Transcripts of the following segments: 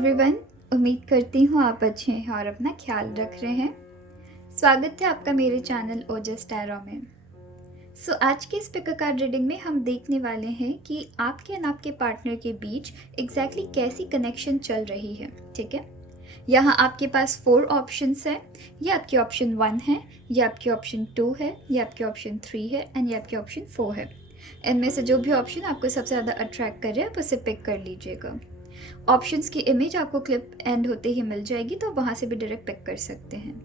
Everyone, उम्मीद करती हूँ आप अच्छे हैं और अपना ख्याल रख रहे हैं। स्वागत है आपका मेरे चैनल ओजस टैरो में। आज की इस पिक कार्ड रीडिंग में हम देखने वाले हैं कि आपके और आपके पार्टनर के बीच एग्जैक्टली कैसी कनेक्शन चल रही है। ठीक है, यहाँ आपके पास 4 ऑप्शंस है। ये आपकी ऑप्शन 1 है, ये आपकी ऑप्शन 2 है, ये आपकी ऑप्शन 3 है एंड ये आपकी ऑप्शन 4 है। इनमें से जो भी ऑप्शन आपको सबसे ज़्यादा अट्रैक्ट कर रहे हैं आप उसे पिक कर लीजिएगा। ऑप्शंस की इमेज आपको क्लिप एंड होते ही मिल जाएगी, तो वहाँ से भी डायरेक्ट पिक कर सकते हैं।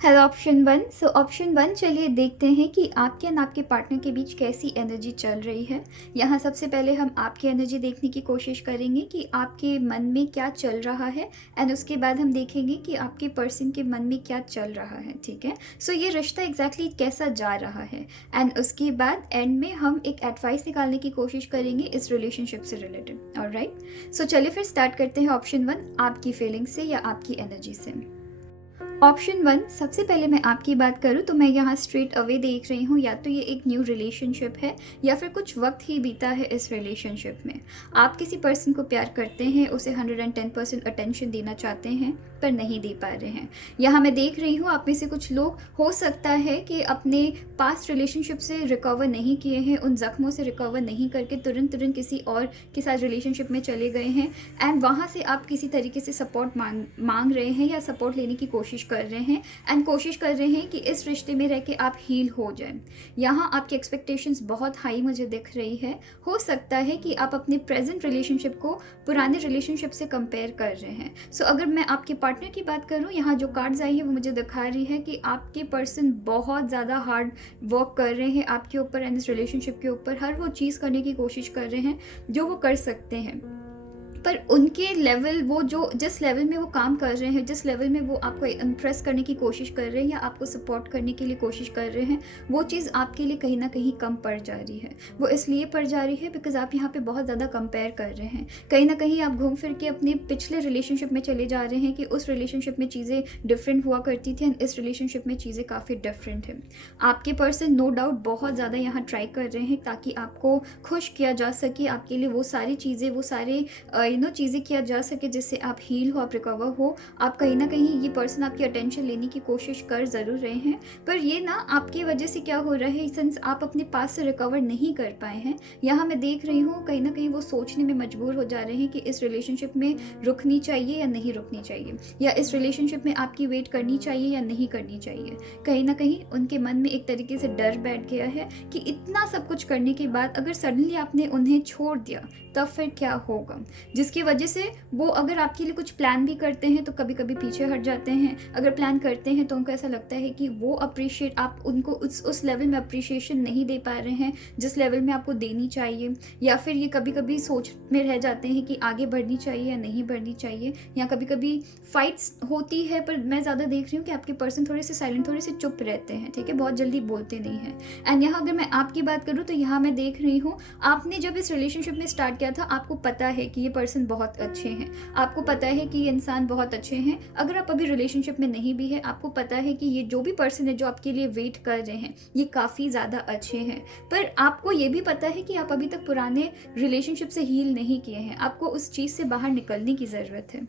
Hello option 1। ऑप्शन 1, चलिए देखते हैं कि आपके और आपके पार्टनर के बीच कैसी एनर्जी चल रही है। यहाँ सबसे पहले हम आपकी एनर्जी देखने की कोशिश करेंगे कि आपके मन में क्या चल रहा है एंड उसके बाद हम देखेंगे कि आपके पर्सन के मन में क्या चल रहा है। ठीक है, ये रिश्ता एग्जैक्टली कैसा जा रहा है एंड उसके बाद एंड में हम एक एडवाइस निकालने की कोशिश करेंगे इस रिलेशनशिप से रिलेटेड। ऑलराइट, चलिए फिर स्टार्ट करते हैं ऑप्शन 1, आपकी फीलिंग से या आपकी एनर्जी से। ऑप्शन 1, सबसे पहले मैं आपकी बात करूँ तो मैं यहाँ स्ट्रेट अवे देख रही हूँ, या तो ये एक न्यू रिलेशनशिप है या फिर कुछ वक्त ही बीता है इस रिलेशनशिप में। आप किसी पर्सन को प्यार करते हैं, उसे 110% अटेंशन देना चाहते हैं पर नहीं दे पा रहे हैं। यहाँ मैं देख रही हूँ आप में से कुछ लोग हो सकता है कि अपने पास्ट रिलेशनशिप से रिकवर नहीं किए हैं, उन जख्मों से रिकवर नहीं करके तुरंत किसी और के साथ रिलेशनशिप में चले गए हैं एंड वहाँ से आप किसी तरीके से सपोर्ट मांग रहे हैं या सपोर्ट लेने की कोशिश कर रहे हैं एंड कोशिश कर रहे हैं कि इस रिश्ते में रह के आप हील हो जाएं। यहाँ आपकी एक्सपेक्टेशंस बहुत हाई मुझे दिख रही है। हो सकता है कि आप अपने प्रेजेंट रिलेशनशिप को पुराने रिलेशनशिप से कंपेयर कर रहे हैं। अगर मैं आपके पार्टनर की बात करूँ, यहाँ जो कार्ड्स आई है वो मुझे दिखा रही है कि आपके पर्सन बहुत ज़्यादा हार्ड वर्क कर रहे हैं आपके ऊपर एंड इस रिलेशनशिप के ऊपर। हर वो चीज़ करने की कोशिश कर रहे हैं जो वो कर सकते हैं, पर उनके लेवल, वो जो जिस लेवल में वो काम कर रहे हैं, जिस लेवल में वो आपको इम्प्रेस करने की कोशिश कर रहे हैं या आपको सपोर्ट करने के लिए कोशिश कर रहे हैं, वो चीज़ आपके लिए कहीं ना कहीं कम पड़ जा रही है। वो इसलिए पड़ जा रही है बिकॉज आप यहाँ पे बहुत ज़्यादा कंपेयर कर रहे हैं। कहीं ना कहीं आप घूम फिर के अपने पिछले रिलेशनशिप में चले जा रहे हैं कि उस रिलेशनशिप में चीज़ें डिफरेंट हुआ करती थी एंड इस रिलेशनशिप में चीज़ें काफ़ी डिफरेंट है। आपके पर्सन नो डाउट बहुत ज़्यादा यहाँ ट्राई कर रहे हैं ताकि आपको खुश किया जा सके, आपके लिए वो सारी चीज़ें, वो सारे चीज़ें किया जा सके जिससे आप हील हो, आप रिकवर हो। आप कहीं ना कहीं, ये पर्सन आपकी अटेंशन लेने की कोशिश कर ज़रूर रहे हैं, पर ये ना आपकी वजह से क्या हो रहा है, सिंस आप अपने पास से रिकवर नहीं कर पाए हैं। यहाँ मैं देख रही हूँ कहीं ना कहीं वो सोचने में मजबूर हो जा रहे हैं कि इस रिलेशनशिप में रुकनी चाहिए या नहीं रुकनी चाहिए, या इस रिलेशनशिप में आपकी वेट करनी चाहिए या नहीं करनी चाहिए। कहीं ना कहीं उनके मन में एक तरीके से डर बैठ गया है कि इतना सब कुछ करने के बाद अगर सडनली आपने उन्हें छोड़ दिया तब फिर क्या होगा, जिसकी वजह से वो अगर आपके लिए कुछ प्लान भी करते हैं तो कभी कभी पीछे हट जाते हैं। अगर प्लान करते हैं तो उनको ऐसा लगता है कि वो अप्रिशिएट, आप उनको उस लेवल में अप्रिशिएशन नहीं दे पा रहे हैं जिस लेवल में आपको देनी चाहिए, या फिर ये कभी कभी सोच में रह जाते हैं कि आगे बढ़नी चाहिए या नहीं बढ़नी चाहिए, या कभी कभी फाइट्स होती है। पर मैं ज़्यादा देख रही हूँ कि आपके पर्सन थोड़े से साइलेंट, थोड़े से चुप रहते हैं। ठीक है, बहुत जल्दी बोलते नहीं हैं। एंड यहाँ अगर मैं आपकी बात करूँ तो यहाँ मैं देख रही हूँ आपने जब इस रिलेशनशिप में स्टार्ट किया था, आपको पता है कि ये पर्सन बहुत अच्छे हैं, आपको पता है कि ये इंसान बहुत अच्छे हैं। अगर आप अभी रिलेशनशिप में नहीं भी है, आपको पता है कि ये जो भी पर्सन है जो आपके लिए वेट कर रहे हैं ये काफ़ी ज़्यादा अच्छे हैं, पर आपको ये भी पता है कि आप अभी तक पुराने रिलेशनशिप से हील नहीं किए हैं। आपको उस चीज़ से बाहर निकलने की ज़रूरत है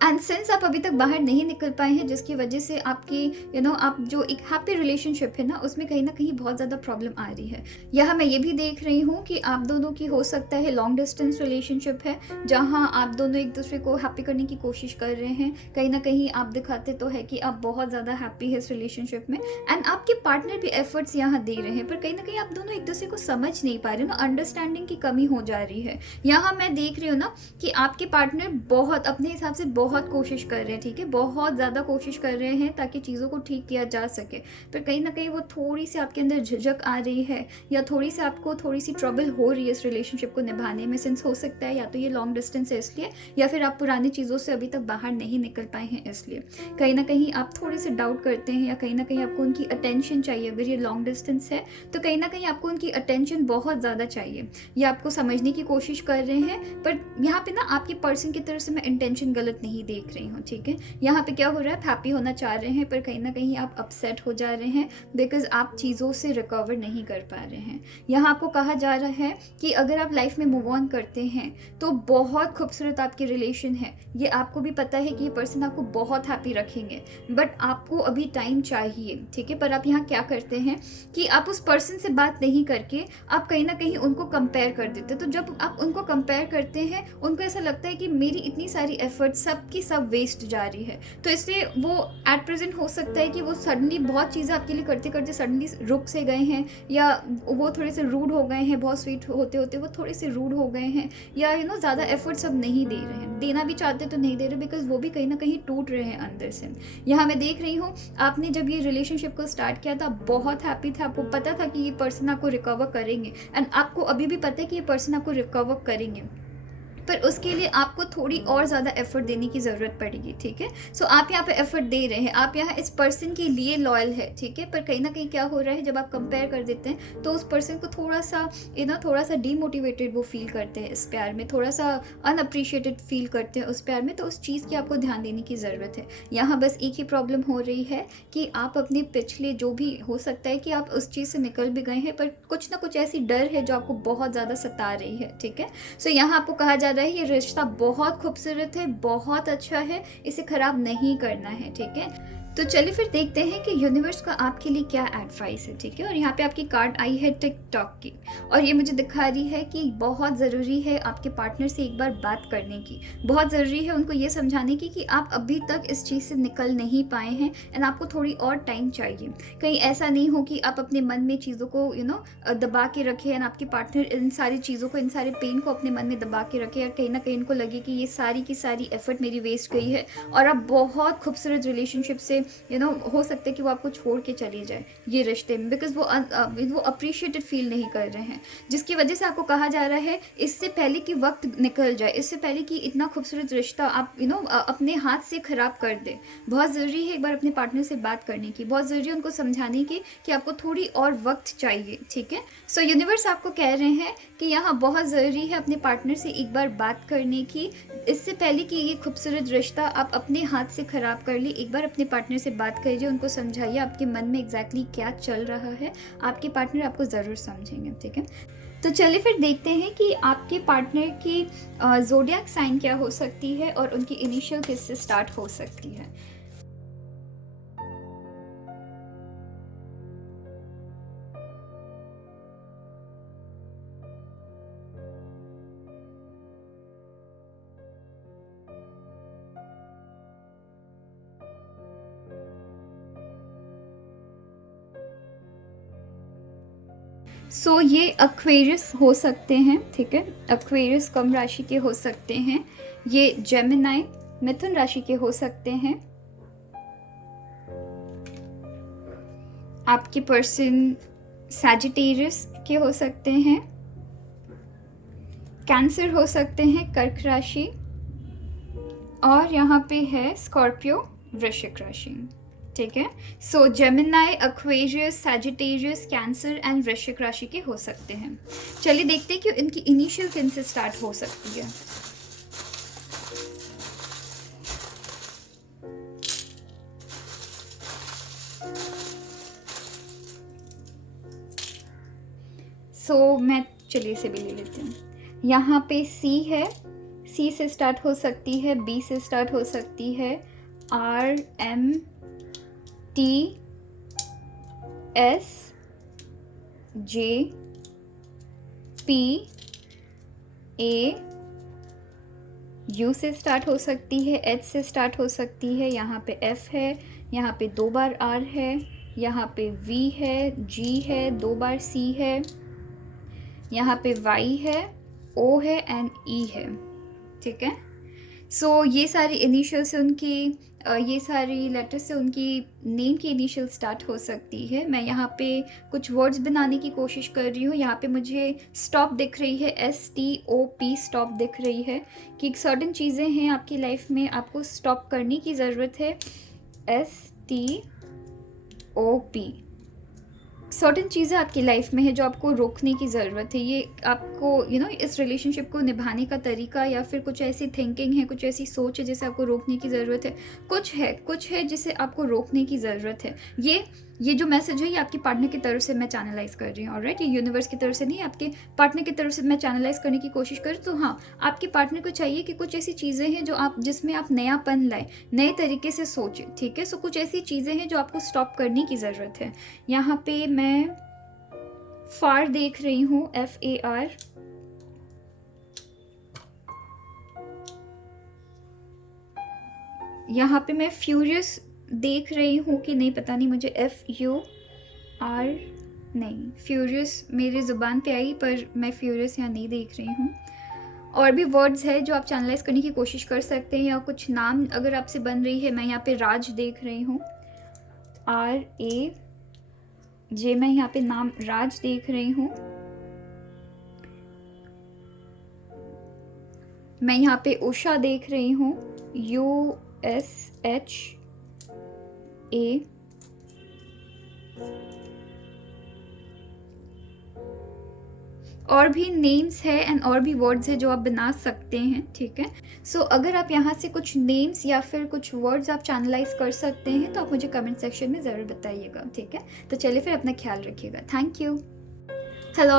एंड सिंस आप अभी तक बाहर नहीं निकल पाए हैं, जिसकी वजह से आपकी आप जो एक हैप्पी रिलेशनशिप है ना, उसमें कहीं ना कहीं बहुत ज़्यादा प्रॉब्लम आ रही है। यहाँ मैं ये भी देख रही हूँ कि आप दोनों की हो सकता है लॉन्ग डिस्टेंस रिलेशनशिप है, जहाँ आप दोनों एक दूसरे को हैप्पी करने की कोशिश कर रहे हैं। कहीं ना कहीं आप दिखाते तो है कि आप बहुत ज़्यादा हैप्पी है इस रिलेशनशिप में एंड आपके पार्टनर भी एफर्ट्स यहाँ दे रहे हैं, पर कहीं ना कहीं आप दोनों एक दूसरे को समझ नहीं पा रहे हो ना, अंडरस्टैंडिंग की कमी हो जा रही है। यहाँ मैं देख रही हूँ ना कि आपके पार्टनर बहुत अपने हिसाब से बहुत कोशिश कर रहे हैं। ठीक है, बहुत ज़्यादा कोशिश कर रहे हैं ताकि चीज़ों को ठीक किया जा सके, पर कहीं ना कहीं वो थोड़ी सी आपके अंदर झिझक आ रही है या थोड़ी सी ट्रबल हो रही है इस रिलेशनशिप को निभाने में। सिंस हो सकता है या तो ये लॉन्ग डिस्टेंस है इसलिए, या फिर आप पुरानी चीज़ों से अभी तक बाहर नहीं निकल पाए हैं इसलिए। कहीं ना कहीं आप थोड़े से डाउट करते हैं या कहीं ना कहीं आपको उनकी अटेंशन चाहिए। अगर ये लॉन्ग डिस्टेंस है तो कहीं ना कहीं आपको उनकी अटेंशन बहुत ज़्यादा चाहिए, या आपको समझने की कोशिश कर रहे हैं। पर यहाँ पे ना आपके पर्सन की तरफ से मैं इंटेंशन गलत नहीं नहीं देख रही हूँ, ठीक है। यहाँ पे क्या हो रहा है, आप हैप्पी होना चाह रहे हैं पर कहीं ना कहीं आप अपसेट हो जा रहे हैं बिकॉज आप चीज़ों से रिकवर नहीं कर पा रहे हैं। यहाँ आपको कहा जा रहा है कि अगर आप लाइफ में मूव ऑन करते हैं तो बहुत खूबसूरत आपकी रिलेशन है, ये आपको भी पता है कि ये पर्सन आपको बहुत हैप्पी रखेंगे, बट आपको अभी टाइम चाहिए, ठीक है। पर आप यहाँ क्या करते हैं कि आप उस पर्सन से बात नहीं करके आप कहीं ना कहीं उनको कंपेयर कर देते हैं। तो जब आप उनको कंपेयर करते हैं उनको ऐसा लगता है कि मेरी इतनी सारी एफर्ट सब की सब वेस्ट जा रही है, तो इसलिए वो एट प्रेजेंट हो सकता है कि वो सडनली बहुत चीज़ें आपके लिए करते करते सडनली रुक से गए हैं, या वो थोड़े से रूड हो गए हैं, बहुत स्वीट होते होते वो थोड़े से रूड हो गए हैं, या ज़्यादा एफर्ट्स अब नहीं दे रहे हैं, देना भी चाहते तो नहीं दे रहे बिकॉज वो भी कहीं ना कहीं टूट रहे हैं अंदर से। यहाँ मैं देख रही हूँ आपने जब ये रिलेशनशिप को स्टार्ट किया था बहुत हैप्पी था, आपको पता था कि ये पर्सन आपको रिकवर करेंगे, एंड आपको अभी भी पता है कि ये पर्सन आपको रिकवर करेंगे, पर उसके लिए आपको थोड़ी और ज़्यादा एफर्ट देने की ज़रूरत पड़ेगी, ठीक है। सो आप यहाँ पे एफर्ट दे रहे हैं, आप यहाँ इस पर्सन के लिए लॉयल है, ठीक है। पर कहीं ना कहीं क्या हो रहा है, जब आप कंपेयर कर देते हैं तो उस पर्सन को थोड़ा सा डीमोटिवेटेड वो फील करते हैं इस प्यार में, थोड़ा सा अनअप्रिशिएटेड फील करते हैं उस प्यार में, तो उस चीज़ की आपको ध्यान देने की ज़रूरत है। यहाँ बस एक ही प्रॉब्लम हो रही है कि आप अपने पिछले जो भी हो सकता है कि आप उस चीज़ से निकल भी गए हैं, पर कुछ ना कुछ ऐसी डर है जो आपको बहुत ज़्यादा सता रही है, ठीक है। सो यहाँ आपको कहा जा रहा है ये रिश्ता बहुत खूबसूरत है, बहुत अच्छा है, इसे खराब नहीं करना है, ठीक है। तो चलिए फिर देखते हैं कि यूनिवर्स का आपके लिए क्या एडवाइस है, ठीक है। और यहाँ पे आपकी कार्ड आई है टिकटॉक की, और ये मुझे दिखा रही है कि बहुत ज़रूरी है आपके पार्टनर से एक बार बात करने की, बहुत ज़रूरी है उनको ये समझाने की कि आप अभी तक इस चीज़ से निकल नहीं पाए हैं एंड आपको थोड़ी और टाइम चाहिए। कहीं ऐसा नहीं हो कि आप अपने मन में चीज़ों को दबा के रखें एंड आपके पार्टनर इन सारी चीज़ों को, इन सारे पेन को अपने मन में दबा के रखे, और कहीं ना कहीं इनको लगे कि ये सारी की सारी एफर्ट मेरी वेस्ट गई है और आप बहुत खूबसूरत रिलेशनशिप से हो सकता है कि वो आपको छोड़ के चली जाए ये रिश्ते में, बिकॉज वो अप्रिशिएटेड फील नहीं कर रहे हैं, जिसकी वजह से आपको कहा जा रहा है इससे पहले कि वक्त निकल जाए, इससे पहले कि इतना खूबसूरत रिश्ता आप अपने हाथ से ख़राब कर दे, बहुत ज़रूरी है एक बार अपने पार्टनर से बात करने की, बहुत ज़रूरी है उनको समझाने की कि आपको थोड़ी और वक्त चाहिए, ठीक है। सो यूनिवर्स आपको कह रहे हैं कि यहाँ बहुत ज़रूरी है अपने पार्टनर से एक बार बात करने की, इससे पहले कि ये खूबसूरत रिश्ता आप अपने हाथ से ख़राब कर ले, एक बार अपने पार्टनर से बात करिए, उनको समझाइए आपके मन में एग्जैक्टली क्या चल रहा है, आपके पार्टनर आपको ज़रूर समझेंगे, ठीक है। तो चलिए फिर देखते हैं कि आपके पार्टनर की ज़ोडिएक साइन क्या हो सकती है और उनकी इनिशियल किससे स्टार्ट हो सकती है। सो ये एक्वेरियस हो सकते हैं, ठीक है, एक्वेरियस कम राशि के हो सकते हैं, ये जेमिनाई मिथुन राशि के हो सकते हैं, आपके पर्सन सैजिटेरियस के हो सकते हैं, कैंसर हो सकते हैं कर्क राशि, और यहाँ पे है स्कॉर्पियो वृश्चिक राशि, ठीक है। So Gemini, Aquarius, Sagittarius, Cancer and वृश्चिक राशि के हो सकते हैं। चलिए देखते हैं कि इनकी इनिशियल किन से स्टार्ट हो सकती है। मैं चलिए इसे भी ले लेती हूँ। यहाँ पे सी है, सी से स्टार्ट हो सकती है, बी से स्टार्ट हो सकती है, R M T S J P A, U से स्टार्ट हो सकती है, एच से स्टार्ट हो सकती है, यहाँ पे एफ है, यहाँ पे 2 बार आर है, यहाँ पे वी है, जी है, 2 बार सी है, यहाँ पे वाई है, ओ है एंड ई है, ठीक है। सो ये सारी इनिशियल से उनकी ये सारी लेटर से उनकी नेम की इनिशियल स्टार्ट हो सकती है। मैं यहाँ पे कुछ वर्ड्स बनाने की कोशिश कर रही हूँ। यहाँ पे मुझे स्टॉप दिख रही है, STOP स्टॉप दिख रही है कि सर्टेन चीज़ें हैं आपकी लाइफ में आपको स्टॉप करने की ज़रूरत है, STOP, सर्टेन चीज़ें आपकी लाइफ में है जो आपको रोकने की ज़रूरत है। ये आपको इस रिलेशनशिप को निभाने का तरीका, या फिर कुछ ऐसी थिंकिंग है, कुछ ऐसी सोच है जिसे आपको रोकने की ज़रूरत है। कुछ है जिसे आपको रोकने की ज़रूरत है। ये जो मैसेज है ये आपके पार्टनर की तरफ से मैं चैनलाइज कर रही हूँ, ऑलराइट। ये यूनिवर्स की तरफ से नहीं, आपके पार्टनर की तरफ से मैं चैनलाइज करने की कोशिश करूँ। तो हाँ, आपके पार्टनर को चाहिए कि कुछ ऐसी चीज़ें हैं जो जिसमें आप नयापन लाए, नए तरीके से सोचें, ठीक है। सो कुछ ऐसी चीज़ें हैं जो आपको स्टॉप करने की ज़रूरत है। यहाँ पे मैं फार देख रही हूँ, FAR। यहाँ पे मैं फ्यूरियस देख रही हूँ कि नहीं पता नहीं मुझे, FUR नहीं, फ्यूरियस मेरी ज़ुबान पे आई पर मैं फ्यूरियस यहाँ नहीं देख रही हूँ। और भी वर्ड्स है जो आप चैनलाइज करने की कोशिश कर सकते हैं, या कुछ नाम अगर आपसे बन रही है। मैं यहाँ पे राज देख रही हूँ, RAJ, मैं यहाँ पे नाम राज देख रही हूँ। मैं यहाँ पे उषा देख रही हूँ, USHA। और भी नेम्स है एंड और भी वर्ड्स है जो आप बना सकते हैं, ठीक है। सो अगर आप यहाँ से कुछ नेम्स या फिर कुछ वर्ड्स आप चैनलाइज कर सकते हैं तो आप मुझे कमेंट सेक्शन में ज़रूर बताइएगा, ठीक है। तो चलिए फिर अपना ख्याल रखिएगा। Thank you. Hello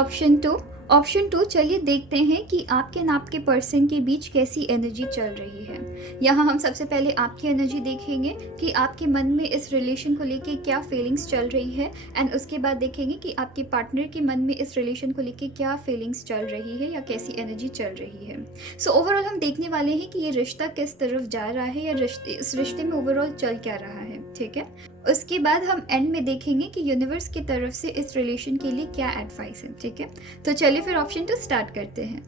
option two, चलिए देखते हैं कि आपके एंड आपके पर्सन के बीच कैसी एनर्जी चल रही है। यहाँ हम सबसे पहले आपकी एनर्जी देखेंगे कि आपके मन में इस रिलेशन को लेके क्या फीलिंग्स चल रही है, एंड उसके बाद देखेंगे कि आपके पार्टनर के मन में इस रिलेशन को लेके क्या फीलिंग्स चल रही है या कैसी एनर्जी चल रही है। सो ओवरऑल हम देखने वाले हैं कि ये रिश्ता किस तरफ जा रहा है, या इस रिश्ते में ओवरऑल चल क्या रहा है, ठीक है। उसके बाद हम एंड में देखेंगे कि यूनिवर्स की तरफ से इस रिलेशन के लिए क्या एडवाइस है, ठीक है। तो चलिए फिर ऑप्शन 2 स्टार्ट करते हैं।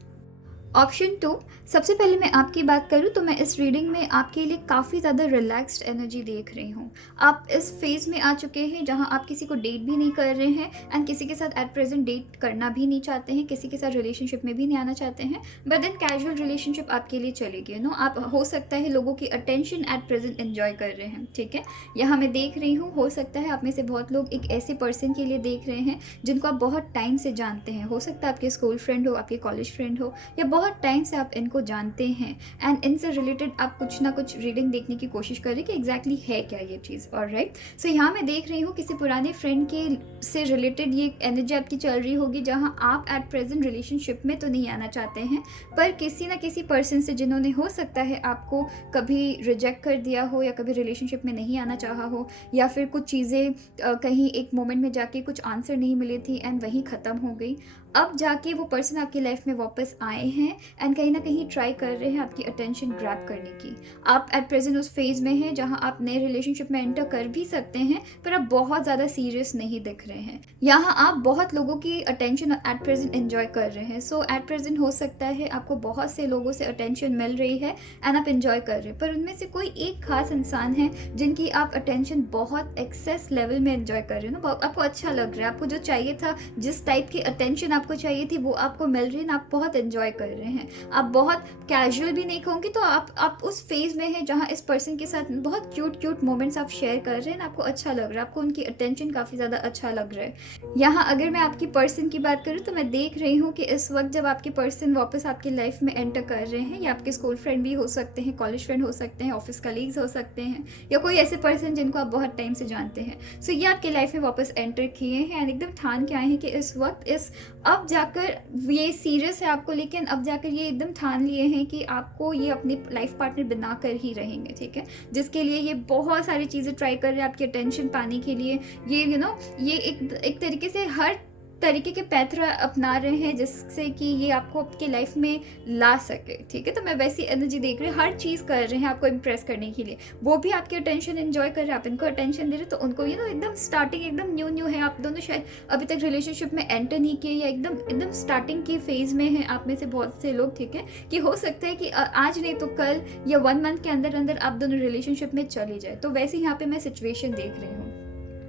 ऑप्शन 2, सबसे पहले मैं आपकी बात करूँ तो मैं इस रीडिंग में आपके लिए काफ़ी ज़्यादा रिलैक्स्ड एनर्जी देख रही हूँ। आप इस फेज़ में आ चुके हैं जहाँ आप किसी को डेट भी नहीं कर रहे हैं, एंड किसी के साथ एट प्रेजेंट डेट करना भी नहीं चाहते हैं, किसी के साथ रिलेशनशिप में भी नहीं आना चाहते हैं, बट देन कैजुअल रिलेशनशिप आपके लिए चलेगी। आप हो सकता है लोगों की अटेंशन एट प्रेजेंट एन्जॉय कर रहे हैं, ठीक है। यहाँ मैं देख रही हूँ, हो सकता है आप में से बहुत लोग एक ऐसे पर्सन के लिए देख रहे हैं जिनको आप बहुत टाइम से जानते हैं। हो सकता है आपके स्कूल फ्रेंड हो, आपके कॉलेज फ्रेंड हो, या बहुत टाइम से आप इनको जानते हैं, एंड इनसे रिलेटेड आप कुछ ना कुछ रीडिंग देखने की कोशिश करें कि एग्जैक्टली है क्या ये चीज़, ऑलराइट। सो यहाँ मैं देख रही हूँ किसी पुराने फ्रेंड के से रिलेटेड ये एनर्जी आपकी चल रही होगी, जहाँ आप एट प्रेजेंट रिलेशनशिप में तो नहीं आना चाहते हैं, पर किसी ना किसी पर्सन से जिन्होंने हो सकता है आपको कभी रिजेक्ट कर दिया हो, या कभी रिलेशनशिप में नहीं आना चाहा हो, या फिर कुछ चीज़ें कहीं एक मोमेंट में जाके कुछ आंसर नहीं मिली थी एंड वहीं ख़त्म हो गई। अब जाके वो पर्सन आपकी लाइफ में वापस आए हैं, एंड कहीं ना कहीं ट्राई कर रहे हैं आपकी अटेंशन ग्रैब करने की। आप एट प्रेजेंट उस फेज़ में हैं जहां आप नए रिलेशनशिप में एंटर कर भी सकते हैं, पर आप बहुत ज़्यादा सीरियस नहीं दिख रहे हैं। यहाँ आप बहुत लोगों की अटेंशन एट प्रेजेंट एंजॉय कर रहे हैं। सो एट प्रेजेंट हो सकता है आपको बहुत से लोगों से अटेंशन मिल रही है एंड आप एंजॉय कर रहे हैं, पर उनमें से कोई एक खास इंसान है जिनकी आप अटेंशन बहुत एक्सेस लेवल में एंजॉय कर रहे हो ना, आपको अच्छा लग रहा है, आपको जो चाहिए था, जिस टाइप की अटेंशन आपको चाहिए थी वो आपको मिल रही है ना, आप बहुत एंजॉय कर रहे हैं। आप बहुत कैजुअल भी नहीं कहूँगी, तो आप उस फेज़ में हैं जहाँ इस पर्सन के साथ बहुत क्यूट मोमेंट्स आप शेयर कर रहे हैं ना, आपको अच्छा लग रहा है, आपको उनकी अटेंशन काफ़ी ज़्यादा अच्छा लग रहा है। यहाँ अगर मैं आपकी पर्सन की बात करूँ तो मैं देख रही हूँ कि इस वक्त जब आपके पर्सन वापस आपकी लाइफ में एंटर कर रहे हैं, या आपके स्कूल फ्रेंड भी हो सकते हैं, कॉलेज फ्रेंड हो सकते हैं, ऑफिस कलीग्स हो सकते हैं, या कोई ऐसे पर्सन जिनको आप बहुत टाइम से जानते हैं। सो ये आपकी लाइफ में वापस एंटर किए हैं, एंड एकदम ठान के आए हैं कि इस वक्त अब जाकर ये सीरियस है आपको, लेकिन अब जाकर ये एकदम ठान लिए हैं कि आपको ये अपनी लाइफ पार्टनर बना कर ही रहेंगे, ठीक है। जिसके लिए ये बहुत सारी चीज़ें ट्राई कर रहे हैं आपकी अटेंशन पाने के लिए। ये ये एक तरीके से हर तरीके के पैथर अपना रहे हैं जिससे कि ये आपको आपकी लाइफ में ला सके, ठीक है। तो मैं वैसी एनर्जी देख रही हूँ, हर चीज़ कर रहे हैं आपको इम्प्रेस करने के लिए। वो भी आपकी अटेंशन एंजॉय कर रहे हैं, आप इनको अटेंशन दे रहे हैं, तो उनको एकदम स्टार्टिंग एकदम न्यू है। आप दोनों शायद अभी तक रिलेशनशिप में एंटर नहीं किए, या एकदम स्टार्टिंग की फेज़ में हैं आप में से बहुत से लोग, ठीक है। कि हो सकता है कि आज नहीं तो कल या 1 मंथ के अंदर अंदर आप दोनों रिलेशनशिप में चले जाए। तो वैसे यहाँ पर मैं सिचुएशन देख रही हूँ।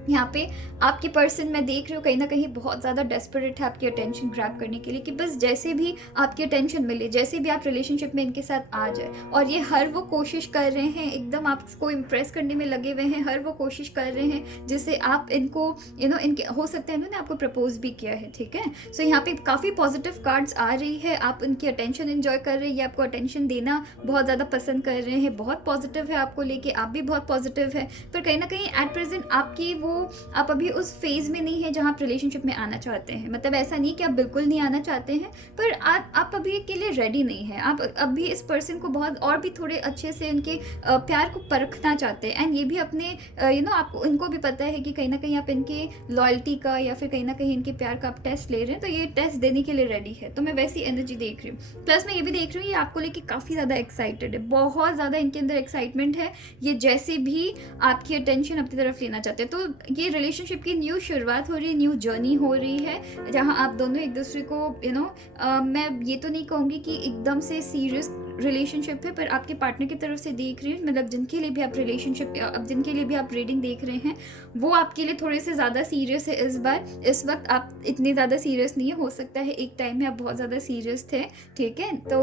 यहाँ पे आपके पर्सन मैं देख रही हूँ कहीं ना कहीं बहुत ज़्यादा डेस्परेट है आपकी अटेंशन ग्रैब करने के लिए, कि बस जैसे भी आपकी अटेंशन मिले, जैसे भी आप रिलेशनशिप में इनके साथ आ जाए। और ये हर वो कोशिश कर रहे हैं, एकदम आपको इम्प्रेस करने में लगे हुए हैं, हर वो कोशिश कर रहे हैं जिससे आप इनको इनके हो सकता है इन्होंने आपको प्रपोज भी किया है, ठीक है। सो यहाँ पे काफ़ी पॉजिटिव कार्ड्स आ रही है, आप उनकी अटेंशन इन्जॉय कर रहे हैं, ये आपको अटेंशन देना बहुत ज़्यादा पसंद कर रहे हैं, बहुत पॉजिटिव है आपको लेके, आप भी बहुत पॉजिटिव है। पर कहीं ना कहीं एट प्रेजेंट आपकी वो आप अभी उस फेज में नहीं है जहाँ आप रिलेशनशिप में आना चाहते हैं। मतलब ऐसा नहीं कि आप बिल्कुल नहीं आना चाहते हैं, पर आप अभी के लिए रेडी नहीं है। आप अभी इस पर्सन को बहुत और भी थोड़े अच्छे से उनके प्यार को परखना चाहते हैं। एंड ये भी अपने आपको इनको भी पता है कि कहीं ना कहीं आप इनके लॉयल्टी का या फिर कहीं ना कहीं इनके प्यार का आप टेस्ट ले रहे हैं, तो ये टेस्ट देने के लिए रेडी है। तो मैं वैसी एनर्जी देख रही हूँ। प्लस मैं ये भी देख रही हूँ ये आपको लेके काफ़ी ज़्यादा एक्साइटेड है, बहुत ज़्यादा इनके अंदर एक्साइटमेंट है। ये जैसे भी आपकी अटेंशन अपनी तरफ लेना चाहते हैं, तो ये रिलेशनशिप की न्यू शुरुआत हो रही है, न्यू जर्नी हो रही है, जहाँ आप दोनों एक दूसरे को मैं ये तो नहीं कहूँगी कि एकदम से सीरियस रिलेशनशिप है, पर आपके पार्टनर की तरफ से देख रही हूँ, मतलब जिनके लिए भी आप रिलेशनशिप, अब जिनके लिए भी आप रीडिंग देख रहे हैं, वो आपके लिए थोड़े से ज़्यादा सीरियस है इस बार। इस वक्त आप इतने ज़्यादा सीरियस नहीं है, हो सकता है एक टाइम में आप बहुत ज़्यादा सीरियस थे, ठीक है। तो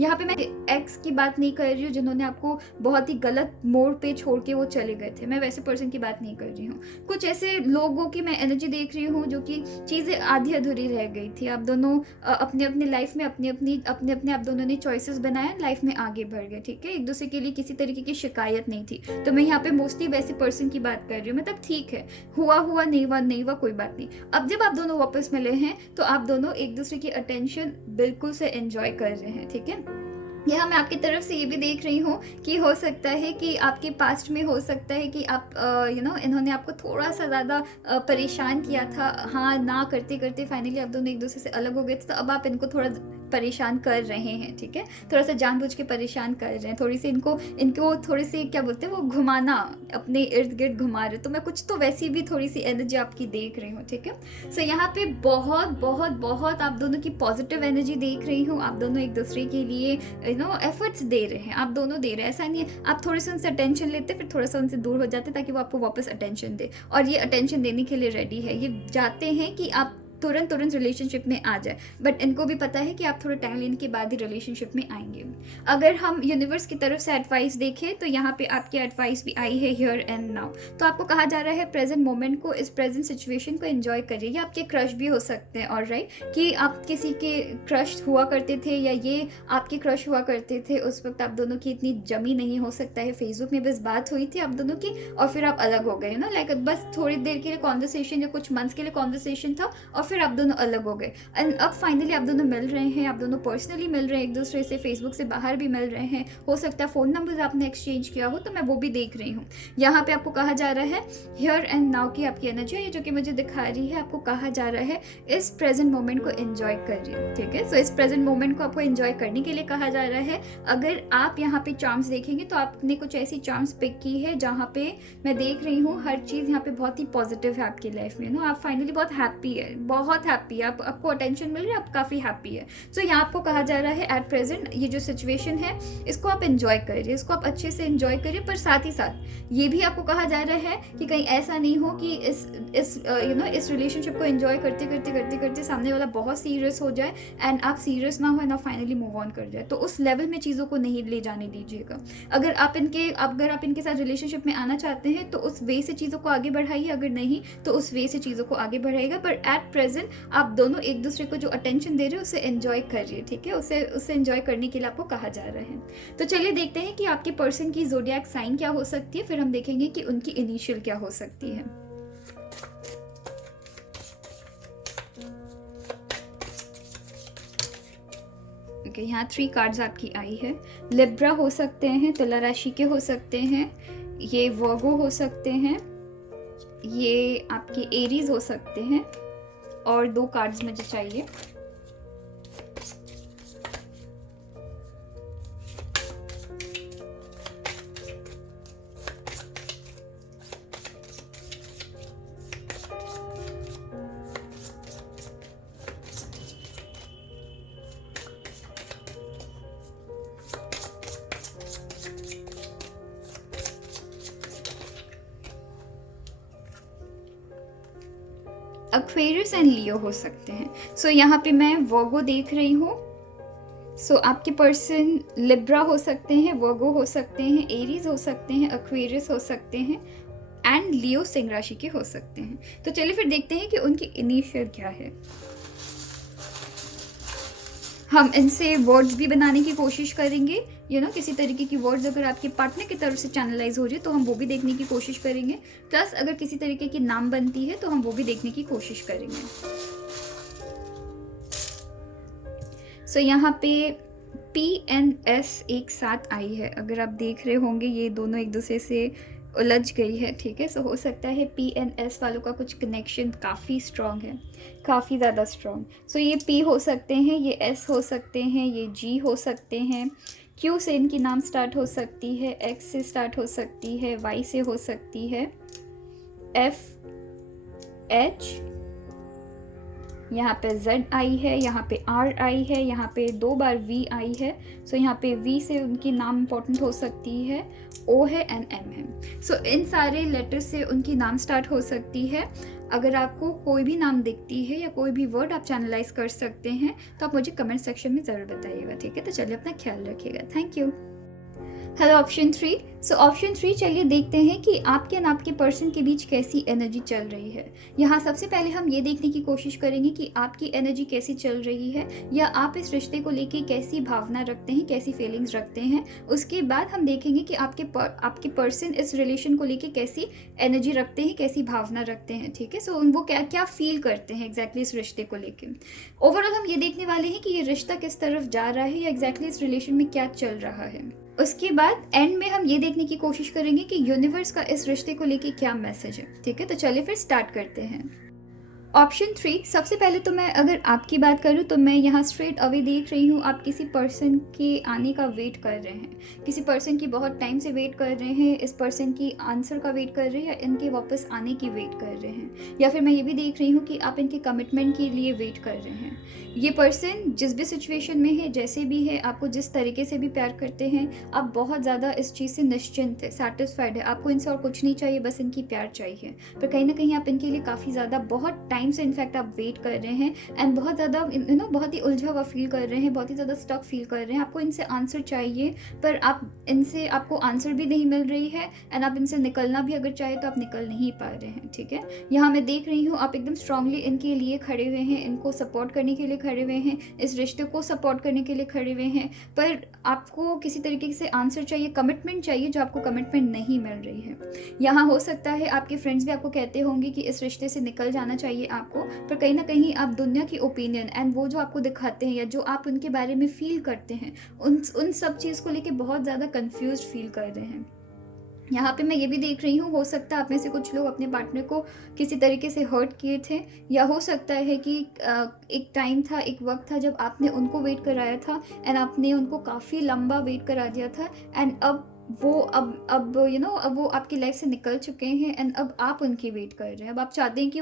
यहाँ पे मैं एक्स की बात नहीं कर रही हूँ जिन्होंने आपको बहुत ही गलत मोड़ पे छोड़ के वो चले गए थे, मैं वैसे पर्सन की बात नहीं कर रही हूँ। कुछ ऐसे लोगों की मैं एनर्जी देख रही हूँ जो कि चीज़ें आधी अधूरी रह गई थी। आप दोनों अपने अपने लाइफ में अपने अपने आप दोनों ने चॉइसेस बनाया, लाइफ में आगे बढ़ गए, ठीक है। एक दूसरे के लिए किसी तरीके की शिकायत नहीं थी। तो मैं यहाँ पे मोस्टली वैसे पर्सन की बात कर रही हूँ। मतलब ठीक है, हुआ हुआ, नहीं हुआ कोई बात नहीं। अब जब आप दोनों वापस मिले हैं तो आप दोनों एक दूसरे की अटेंशन बिल्कुल से एंजॉय कर रहे हैं, ठीक है। यहाँ मैं आपकी तरफ से ये भी देख रही हूँ कि हो सकता है कि आपके पास्ट में हो सकता है कि आप इन्होंने आपको थोड़ा सा ज़्यादा परेशान किया था। हाँ ना करते करते फाइनली आप दोनों एक दूसरे से अलग हो गए थे, तो अब आप इनको थोड़ा परेशान कर रहे हैं, ठीक है। थोड़ा सा जानबूझ के परेशान कर रहे हैं, थोड़ी सी इनको थोड़ी सी क्या बोलते हैं वो घुमाना, अपने इर्द गिर्द घुमा रहे। तो मैं कुछ तो वैसी भी थोड़ी सी एनर्जी आपकी देख रही हूँ, ठीक है। सो यहाँ पे बहुत बहुत बहुत आप दोनों की पॉजिटिव एनर्जी देख रही हूँ। आप दोनों एक दूसरे के लिए एफर्ट्स दे रहे हैं, आप दोनों दे रहे हैं। ऐसा नहीं है आप थोड़े से उनसे अटेंशन लेते फिर थोड़ा सा उनसे दूर हो जाते ताकि वो आपको वापस अटेंशन दे, और ये अटेंशन देने के लिए रेडी है। ये चाहते हैं कि आप तुरंत रिलेशनशिप में आ जाए, बट इनको भी पता है कि आप थोड़ा टाइम लेने के बाद ही रिलेशनशिप में आएंगे। अगर हम यूनिवर्स की तरफ से एडवाइस देखें तो यहाँ पे आपकी एडवाइस भी आई है हियर एंड नाउ। तो आपको कहा जा रहा है प्रेजेंट मोमेंट को, इस प्रेजेंट सिचुएशन को एंजॉय करिए। ये आपके क्रश भी हो सकते हैं, और राइट कि आप किसी के क्रश हुआ करते थे या ये आपके क्रश हुआ करते थे। उस वक्त आप दोनों की इतनी जमी नहीं, हो सकता है फेसबुक में बस बात हुई थी आप दोनों की और फिर आप अलग हो गए ना, लाइक बस थोड़ी देर के लिए कॉन्वर्सेशन या कुछ मंथ्स के लिए कॉन्वर्सेशन था और फिर आप दोनों अलग हो गए। एंड अब फाइनली आप दोनों मिल रहे हैं, आप दोनों पर्सनली मिल रहे हैं एक दूसरे से, फेसबुक से बाहर भी मिल रहे हैं। हो सकता है फ़ोन नंबर आपने एक्सचेंज किया हो, तो मैं वो भी देख रही हूँ। यहाँ पे आपको कहा जा रहा है हियर एंड नाउ की आपकी एनर्जी है जो कि मुझे दिखा रही है। आपको कहा जा रहा है इस प्रेजेंट मोमेंट को एंजॉय करिए, ठीक है। सो इस प्रेजेंट मोमेंट को आपको एंजॉय करने के लिए कहा जा रहा है। अगर आप यहाँ पे चार्म्स देखेंगे तो आपने कुछ ऐसी चार्म्स पिक की है जहाँ पे मैं देख रही हूँ हर चीज़ यहाँ पे बहुत ही पॉजिटिव है आपकी लाइफ में आप फाइनली बहुत हैप्पी है, बहुत हैप्पी है, आपको अटेंशन मिल रही है, आप काफ़ी हैप्पी है। सो यहाँ आपको कहा जा रहा है एट प्रेजेंट ये जो सिचुएशन है इसको आप एंजॉय करिए, इसको आप अच्छे से एंजॉय करिए। पर साथ ही साथ ये भी आपको कहा जा रहा है कि कहीं ऐसा नहीं हो कि इस रिलेशनशिप को एंजॉय करते करते करते करते सामने वाला बहुत सीरियस हो जाए एंड आप सीरियस ना हो एंड आप फाइनली मूव ऑन कर जाए। तो उस लेवल में चीज़ों को नहीं ले जाने दीजिएगा। अगर आप इनके साथ रिलेशनशिप में आना चाहते हैं तो उस वे से चीज़ों को आगे बढ़ाइए, अगर नहीं तो उस वे से चीज़ों को आगे बढ़ाइएगा। पर एट प्रेजेंट आप दोनों एक दूसरे को जो अटेंशन दे रहे हो उसे एंजॉय करिए, ठीक है। उसे एंजॉय करने के लिए आपको कहा जा रहा है। तो चलिए देखते हैं कि आपके पर्सन की ज़ोडिएक साइन क्या हो सकती है, फिर हम देखेंगे कि उनकी इनिशियल क्या हो सकती है। ओके, यहाँ 3 कार्ड्स आपकी आई है। लिब्रा हो सकते हैं, तुला राशि के हो सकते हैं, ये वर्गो हो सकते हैं, ये आपके एरीज हो सकते हैं, और 2 कार्ड्स मुझे चाहिए। एक्वेरियस एंड लियो हो सकते हैं। सो यहाँ पे मैं वर्गो देख रही हूँ। सो आपके पर्सन लिब्रा हो सकते हैं, वर्गो हो सकते हैं, एरीज हो सकते हैं, एक्वेरियस हो सकते हैं एंड लियो सिंह राशि के हो सकते हैं। तो चलिए फिर देखते हैं कि उनकी इनिशियल क्या है। हम इनसे वर्ड्स भी बनाने की कोशिश करेंगे, किसी तरीके की वर्ड्स अगर आपके पार्टनर की तरफ से चैनलाइज हो रही है तो हम वो भी देखने की कोशिश करेंगे। प्लस अगर किसी तरीके की नाम बनती है तो हम वो भी देखने की कोशिश करेंगे। सो यहाँ पे PNS एक साथ आई है। अगर आप देख रहे होंगे ये दोनों एक दूसरे से उलझ गई है, ठीक है। सो हो सकता है PNS वालों का कुछ कनेक्शन काफ़ी स्ट्रॉन्ग है, काफ़ी ज़्यादा स्ट्रॉन्ग। सो ये P हो सकते हैं, ये S हो सकते हैं, ये G हो सकते हैं, Q से इनकी नाम स्टार्ट हो सकती है, X से स्टार्ट हो सकती है, Y से हो सकती है, F H, यहाँ पे Z आई है, यहाँ पे R आई है, यहाँ पे 2 बार V आई है। सो यहाँ पे V से उनकी नाम इंपॉर्टेंट हो सकती है, O है एंड M है। सो इन सारे लेटर से उनकी नाम स्टार्ट हो सकती है। अगर आपको कोई भी नाम दिखती है या कोई भी वर्ड आप चैनलाइज कर सकते हैं तो आप मुझे कमेंट सेक्शन में ज़रूर बताइएगा, ठीक है। तो चलिए अपना ख्याल रखिएगा। Thank you. Hello option 3। So option 3 चलिए देखते हैं कि आपके और आपके पर्सन के बीच कैसी एनर्जी चल रही है। यहाँ सबसे पहले हम ये देखने की कोशिश करेंगे कि आपकी एनर्जी कैसी चल रही है या आप इस रिश्ते को लेके कैसी भावना रखते हैं, कैसी फीलिंग्स रखते हैं। उसके बाद हम देखेंगे कि आपके पर्सन इस रिलेशन को लेके कैसी एनर्जी रखते हैं, कैसी भावना रखते हैं, ठीक है। सो वो क्या क्या फील करते हैं एग्जैक्टली इस रिश्ते को लेके। ओवरऑल हम ये देखने वाले हैं कि ये रिश्ता किस तरफ जा रहा है या एग्जैक्टली इस रिलेशन में क्या चल रहा है। उसके बाद एंड में हम ये देखने की कोशिश करेंगे कि यूनिवर्स का इस रिश्ते को लेके क्या मैसेज है, ठीक है। तो चलिए फिर स्टार्ट करते हैं। ऑप्शन 3, सबसे पहले तो मैं अगर आपकी बात करूँ तो मैं यहाँ स्ट्रेट अवे देख रही हूँ। आप किसी पर्सन के आने का वेट कर रहे हैं, किसी पर्सन की बहुत टाइम से वेट कर रहे हैं, इस पर्सन की आंसर का वेट कर रहे हैं या इनके वापस आने की वेट कर रहे हैं। या फिर मैं ये भी देख रही हूँ कि आप इनके कमिटमेंट के लिए वेट कर रहे हैं। ये पर्सन जिस भी सिचुएशन में है, जैसे भी है, आपको जिस तरीके से भी प्यार करते हैं, आप बहुत ज़्यादा इस चीज़ से निश्चिंत है, सेटिस्फाइड है। आपको इनसे और कुछ नहीं चाहिए, बस इनकी प्यार चाहिए। पर कहीं ना कहीं आप इनके लिए काफ़ी ज़्यादा बहुत टाइम से इनफैक्ट आप वेट कर रहे हैं एंड बहुत ज़्यादा बहुत ही उलझा हुआ फील कर रहे हैं, बहुत ही ज़्यादा स्टक फील कर रहे हैं। आपको इनसे आंसर चाहिए पर आपको आंसर भी नहीं मिल रही है एंड आप इनसे निकलना भी अगर चाहे तो आप निकल नहीं पा रहे हैं, ठीक है। यहाँ मैं देख रही हूँ आप एकदम स्ट्रांगली इनके लिए खड़े हुए हैं, इनको सपोर्ट करने के लिए खड़े हुए हैं, इस रिश्ते को सपोर्ट करने के लिए खड़े हुए हैं। पर आपको किसी तरीके से आंसर चाहिए, कमिटमेंट चाहिए, जो आपको कमिटमेंट नहीं मिल रही है। यहाँ हो सकता है आपके फ्रेंड्स भी आपको कहते होंगे कि इस रिश्ते से निकल जाना चाहिए आपको, पर कहीं ना कहीं आप दुनिया की ओपिनियन एंड वो जो आपको दिखाते हैं या जो आप उनके बारे में फील करते हैं उन सब चीज़ को लेके बहुत ज़्यादा कंफ्यूज फील कर रहे हैं। यहाँ पे मैं ये भी देख रही हूँ, हो सकता है आप में से कुछ लोग अपने पार्टनर को किसी तरीके से हर्ट किए थे, या हो सकता है कि एक टाइम था, एक वक्त था जब आपने उनको वेट कराया था एंड आपने उनको काफ़ी लंबा वेट करा दिया था एंड अब वो आपकी लाइफ से निकल चुके हैं एंड अब आप उनकी वेट कर रहे हैं। अब आप चाहते हैं कि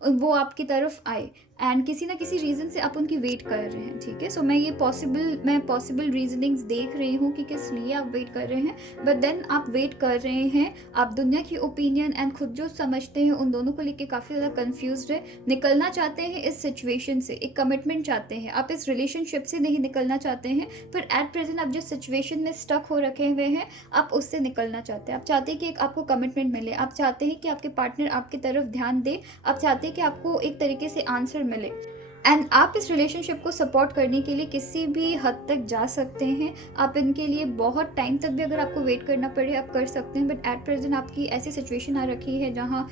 वो आपकी तरफ आए एंड किसी ना किसी रीज़न से आप उनकी वेट कर रहे हैं, ठीक है। सो मैं पॉसिबल रीजनिंग्स देख रही हूँ कि किस लिए आप वेट कर रहे हैं, बट देन आप वेट कर रहे हैं, आप दुनिया की ओपिनियन एंड खुद जो समझते हैं उन दोनों को लेके काफ़ी ज़्यादा कन्फ्यूज्ड है। निकलना चाहते हैं इस सिचुएशन से, एक कमिटमेंट चाहते हैं, आप इस रिलेशनशिप से नहीं निकलना चाहते हैं, पर एट प्रेजेंट आप जिस सिचुएशन में स्टक हो रखे हुए हैं आप उससे निकलना चाहते हैं। आप चाहते हैं कि एक आपको कमिटमेंट मिले, आप चाहते हैं कि आपके पार्टनर आपकी तरफ ध्यान दे, आप चाहते हैं कि आपको एक तरीके से आंसर मिले एंड आप इस रिलेशनशिप को सपोर्ट करने के लिए किसी भी हद तक जा सकते हैं। आप इनके लिए बहुत टाइम तक भी अगर आपको वेट करना पड़े आप कर सकते हैं, बट एट प्रेजेंट आपकी ऐसी सिचुएशन आ रखी है जहाँ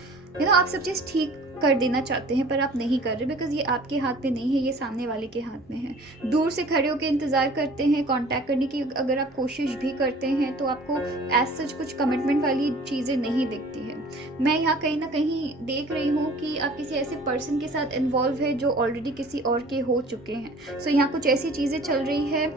आप सब चीज़ ठीक कर देना चाहते हैं पर आप नहीं कर रहे, बिकॉज ये आपके हाथ में नहीं है, ये सामने वाले के हाथ में है। दूर से खड़े होकर इंतज़ार करते हैं, कांटेक्ट करने की अगर आप कोशिश भी करते हैं तो आपको एज सच कुछ कमिटमेंट वाली चीज़ें नहीं दिखती है। मैं यहाँ कहीं ना कहीं देख रही हूँ कि आप किसी ऐसे पर्सन के साथ इन्वॉल्व है जो ऑलरेडी किसी और के हो चुके हैं। सो यहाँ कुछ ऐसी चीज़ें चल रही है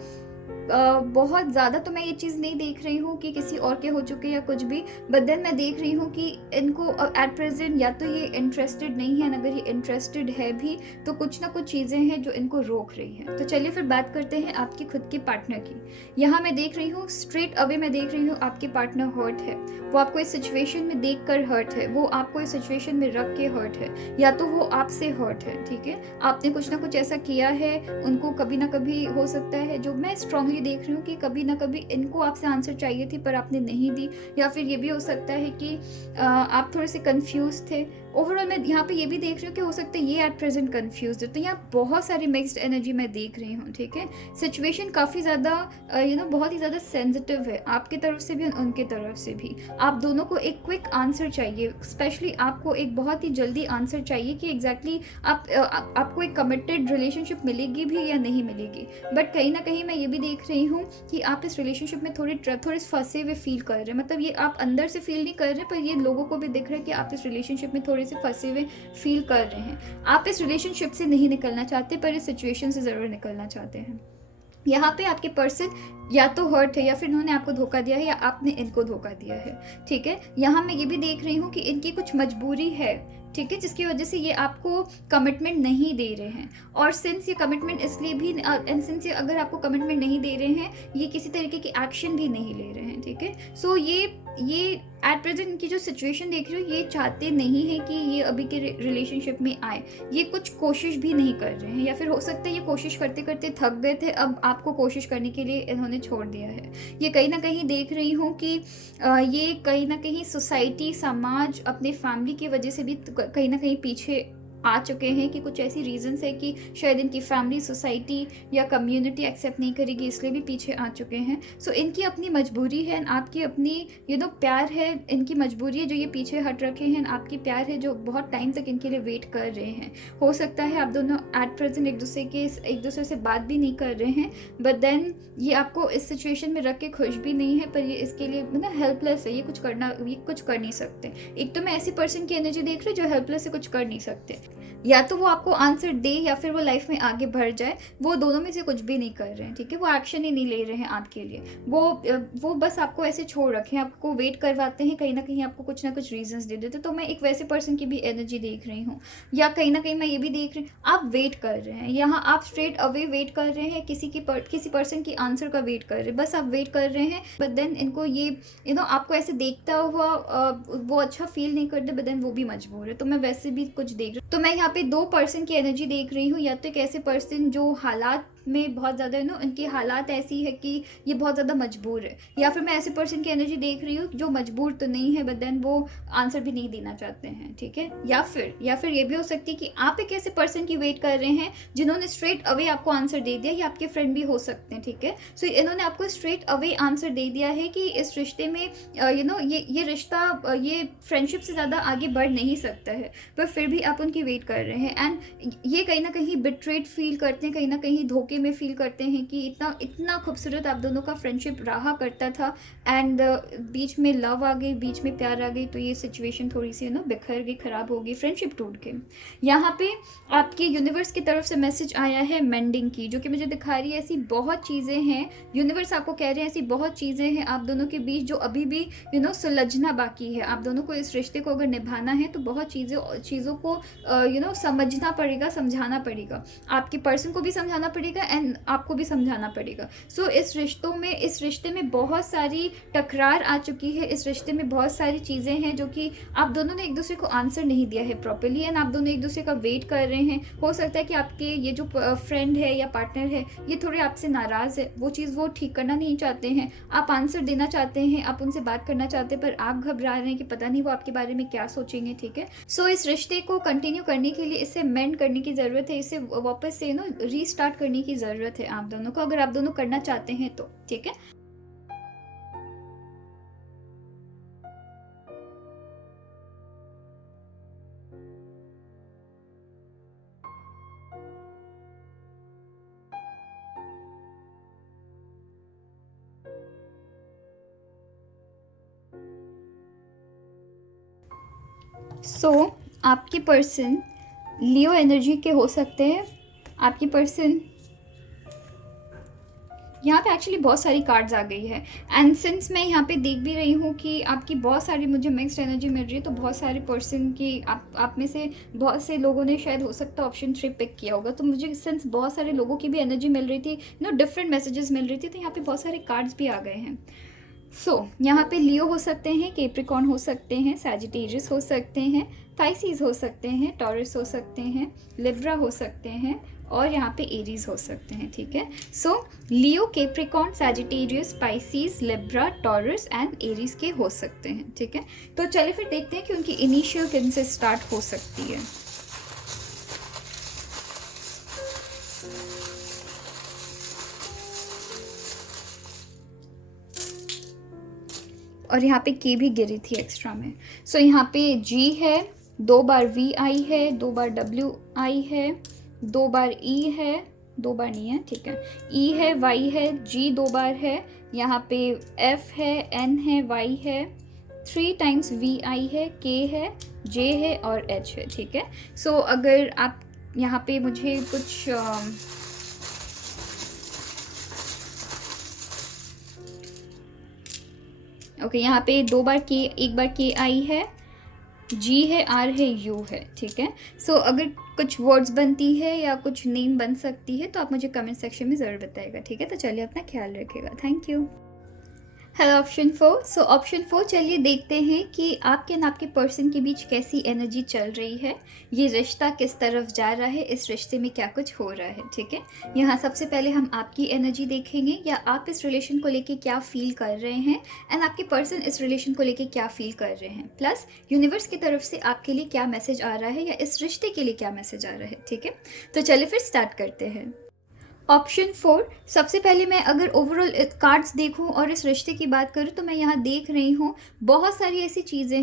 बहुत ज़्यादा तो मैं ये चीज़ नहीं देख रही हूँ कि किसी और के हो चुके या कुछ भी, बट देन मैं देख रही हूँ कि इनको एट प्रेजेंट या तो ये इंटरेस्टेड नहीं है, अगर ये इंटरेस्टेड है भी तो कुछ ना कुछ चीज़ें हैं जो इनको रोक रही हैं। तो चलिए फिर बात करते हैं आपकी खुद के पार्टनर की। यहाँ मैं देख रही हूँ स्ट्रेट अवे, मैं देख रही हूँ आपके पार्टनर हर्ट है। वो आपको इस सिचुएशन में देख कर हर्ट है, वो आपको इस सिचुएशन में रख के हर्ट है, या तो वो आपसे हर्ट है। ठीक है, आपने कुछ ना कुछ ऐसा किया है, उनको कभी ना कभी हो सकता है, जो मैं स्ट्रांगली देख रही हूँ कि कभी ना कभी इनको आपसे आंसर चाहिए थी पर आपने नहीं दी, या फिर ये भी हो सकता है कि आप थोड़े से कंफ्यूज थे। ओवरऑल मैं यहाँ पे ये भी देख रही हूँ कि हो सकता है ये एट प्रेजेंट कंफ्यूज है। तो यहाँ बहुत सारी मिक्स्ड एनर्जी मैं देख रही हूँ। ठीक है, सिचुएशन काफ़ी ज़्यादा बहुत ही ज़्यादा सेंसिटिव है, आपकी तरफ से भी और उनकी तरफ से भी। आप दोनों को एक क्विक आंसर चाहिए, स्पेशली आपको एक बहुत ही जल्दी आंसर चाहिए कि एग्जैक्टली आपको एक कमिटेड रिलेशनशिप मिलेगी भी या नहीं मिलेगी। बट कहीं ना कहीं मैं ये भी देख रही हूँ कि आप इस रिलेशनशिप में थोड़े फंसे हुए फील कर रहे हैं। मतलब ये आप अंदर से फील नहीं कर रहे, पर ये लोगों को भी दिख रहा है कि आप इस रिलेशनशिप में थोड़े से फंसे हुए फील कर रहे हैं। आप इस रिलेशनशिप से नहीं निकलना चाहते, पर इस सिचुएशन से ज़रूर निकलना चाहते हैं। यहाँ पे आपके पर्सन या तो हर्ट है, या फिर इन्होंने आपको धोखा दिया है, या आपने इनको धोखा दिया है। ठीक है, यहाँ मैं ये भी देख रही हूँ कि इनकी कुछ मजबूरी है, ठीक है, जिसकी वजह से ये आपको कमिटमेंट नहीं दे रहे हैं। और सिंस ये कमिटमेंट इसलिए भी सिंस ये अगर आपको कमिटमेंट नहीं दे रहे हैं, ये किसी तरीके की एक्शन भी नहीं ले रहे हैं। ठीक है, सो ये एट प्रेजेंट इनकी जो सिचुएशन देख रहे हो, ये चाहते नहीं है कि ये अभी के रिलेशनशिप में आए। ये कुछ कोशिश भी नहीं कर रहे हैं, या फिर हो सकता है ये कोशिश करते करते थक गए थे, अब आपको कोशिश करने के लिए इन्होंने छोड़ दिया है। ये कहीं ना कहीं देख रही हूँ कि ये कहीं ना कहीं सोसाइटी, समाज, अपने फैमिली की वजह से भी कहीं ना कहीं पीछे आ चुके हैं, कि कुछ ऐसी रीजंस है कि शायद इनकी फैमिली, सोसाइटी या कम्युनिटी एक्सेप्ट नहीं करेगी, इसलिए भी पीछे आ चुके हैं। सो इनकी अपनी मजबूरी है, आपकी अपनी प्यार है, इनकी मजबूरी है जो ये पीछे हट रखे हैं, आपकी प्यार है जो बहुत टाइम तक इनके लिए वेट कर रहे हैं। हो सकता है आप दोनों एट प्रेजेंट एक दूसरे से बात भी नहीं कर रहे हैं, बट देन ये आपको इस सिचुएशन में रख के खुश भी नहीं है, पर ये इसके लिए मतलब हेल्पलेस है, ये कुछ कर नहीं सकते। एक तो मैं ऐसी पर्सन की एनर्जी देख रही हूँ जो हेल्पलेस है, कुछ कर नहीं सकते। या तो वो आपको आंसर दे, या फिर वो लाइफ में आगे बढ़ जाए, वो दोनों में से कुछ भी नहीं कर रहे हैं। ठीक है, वो एक्शन ही नहीं ले रहे हैं आपके लिए, वो बस आपको ऐसे छोड़ रखे हैं, आपको वेट करवाते हैं, कहीं ना कहीं आपको कुछ ना कुछ रीजंस दे देते। तो मैं एक वैसे पर्सन की भी एनर्जी देख रही हूँ, या कहीं ना कहीं मैं ये भी देख रही हूँ आप वेट कर रहे हैं। यहाँ आप स्ट्रेट अवे वेट कर रहे हैं, किसी पर्सन की आंसर का वेट कर रहे हैं, बस आप वेट कर रहे हैं। बट देन इनको ये आपको ऐसे देखता हुआ वो अच्छा फील नहीं करते, बट देन वो भी मजबूर है। तो मैं वैसे भी कुछ देख रही हूँ। तो मैं यहाँ पे दो पर्सन की एनर्जी देख रही हूँ, या तो एक ऐसे पर्सन जो हालात में बहुत ज़्यादा उनकी हालात ऐसी है कि ये बहुत ज़्यादा मजबूर है, या फिर मैं ऐसे पर्सन की एनर्जी देख रही हूँ जो मजबूर तो नहीं है, बट देन वो आंसर भी नहीं देना चाहते हैं। ठीक है, या फिर ये भी हो सकती है कि आप एक ऐसे पर्सन की वेट कर रहे हैं जिन्होंने स्ट्रेट अवे आपको आंसर दे दिया, या आपके फ्रेंड भी हो सकते हैं। ठीक है, सो इन्होंने आपको स्ट्रेट अवे आंसर दे दिया है कि इस रिश्ते में ये रिश्ता, ये फ्रेंडशिप से ज़्यादा आगे बढ़ नहीं सकता है, पर फिर भी आप उनकी वेट कर रहे हैं। एंड ये कहीं ना कहीं बिट्रेड फील करते हैं, कहीं ना कहीं धोखे में फील करते हैं कि इतना खूबसूरत आप दोनों का फ्रेंडशिप रहा करता था, एंड बीच में लव आ गई, बीच में प्यार आ गई, तो ये सिचुएशन थोड़ी सी बिखर गई, खराब हो गई, फ्रेंडशिप टूट के। यहाँ पे आपके यूनिवर्स की तरफ से मैसेज आया है मेंडिंग की, जो कि मुझे दिखा रही है ऐसी बहुत चीज़ें हैं, यूनिवर्स आपको कह रहे हैं ऐसी बहुत चीज़ें हैं आप दोनों के बीच जो अभी भी सुलझना बाकी है। आप दोनों को इस रिश्ते को अगर निभाना है तो बहुत चीज़ों को समझना पड़ेगा, समझाना पड़ेगा, आपके पर्सन को भी समझाना पड़ेगा एंड आपको भी समझाना पड़ेगा। सो इस रिश्ते में बहुत सारी टकरार आ चुकी है, इस रिश्ते में बहुत सारी चीज़ें हैं जो कि आप दोनों ने एक दूसरे को आंसर नहीं दिया है प्रॉपर्ली, एंड आप दोनों एक दूसरे का वेट कर रहे हैं। हो सकता है कि आपके ये जो फ्रेंड है या पार्टनर है ये थोड़े आपसे नाराज़ है, वो चीज़ वो ठीक करना नहीं चाहते हैं, आप आंसर देना चाहते हैं, आप उनसे बात करना चाहते हैं, पर आप घबरा रहे हैं कि पता नहीं वो आपके बारे में क्या सोचेंगे। ठीक है, सो इस रिश्ते को कंटिन्यू करने के लिए इसे मेंड करने की ज़रूरत है, इसे वापस से रीस्टार्ट करने की ज़रूरत है आप दोनों को, अगर आप दोनों करना चाहते हैं तो। ठीक है, सो आपके पर्सन लियो एनर्जी के हो सकते हैं, आपकी पर्सन यहाँ पे एक्चुअली बहुत सारी कार्ड्स आ गई है। एंड सिंस मैं यहाँ पे देख भी रही हूँ कि आपकी बहुत सारी मुझे मिक्स्ड एनर्जी मिल रही है, तो बहुत सारे पर्सन की आप में से बहुत से लोगों ने शायद हो सकता है ऑप्शन 3 पिक किया होगा। तो मुझे सिंस बहुत सारे लोगों की भी एनर्जी मिल रही थी, डिफरेंट मैसेजेस मिल रही थी, तो यहाँ पे बहुत सारे कार्ड्स भी आ गए हैं। यहाँ पे लियो हो सकते हैं, कैप्रिकॉर्न हो सकते हैं, सैजिटेरियस हो सकते हैं, पाइसिस हो सकते हैं, टॉरस हो सकते हैं, लिब्रा हो सकते हैं, और यहाँ पे एरीज हो सकते हैं। ठीक है, Leo, Capricorn, Sagittarius, Pisces, Libra, Taurus and Aries के हो सकते हैं। ठीक है, तो चलिए फिर देखते हैं कि उनकी इनिशियल किन से स्टार्ट हो सकती है। और यहाँ पे के भी गिरी थी एक्स्ट्रा में। यहाँ पे जी है, 2 बार वी आई है, 2 बार डब्ल्यू आई है, 2 बार ई है, 2 बार नहीं है। ठीक है, ई है, वाई है, जी 2 बार है, यहाँ पे एफ है, एन है, वाई है, 3 टाइम्स वी आई है, के है, जे है और एच है। ठीक है, अगर आप यहाँ पे मुझे कुछ यहाँ पे 2 बार के, 1 बार के आई है, जी है, आर है, यू है। ठीक है, अगर कुछ वर्ड्स बनती है या कुछ नेम बन सकती है तो आप मुझे कमेंट सेक्शन में ज़रूर बताइएगा। ठीक है, तो चलिए अपना ख्याल रखिएगा। Thank you. Hello option 4। Option 4, चलिए देखते हैं कि आपके और आपके पर्सन के बीच कैसी एनर्जी चल रही है, ये रिश्ता किस तरफ जा रहा है, इस रिश्ते में क्या कुछ हो रहा है। ठीक है, यहाँ सबसे पहले हम आपकी एनर्जी देखेंगे, या आप इस रिलेशन को लेके क्या फील कर रहे हैं, एंड आपके पर्सन इस रिलेशन को लेके क्या फील कर रहे हैं, प्लस यूनिवर्स की तरफ से आपके लिए क्या मैसेज आ रहा है, या इस रिश्ते के लिए क्या मैसेज आ रहा है। ठीक है, तो चलिए फिर स्टार्ट करते हैं। ऑप्शन 4, सबसे पहले मैं अगर ओवरऑल कार्ड्स देखूं और इस रिश्ते की बात करूं तो मैं यहाँ देख रही हूँ बहुत सारी ऐसी चीज़ें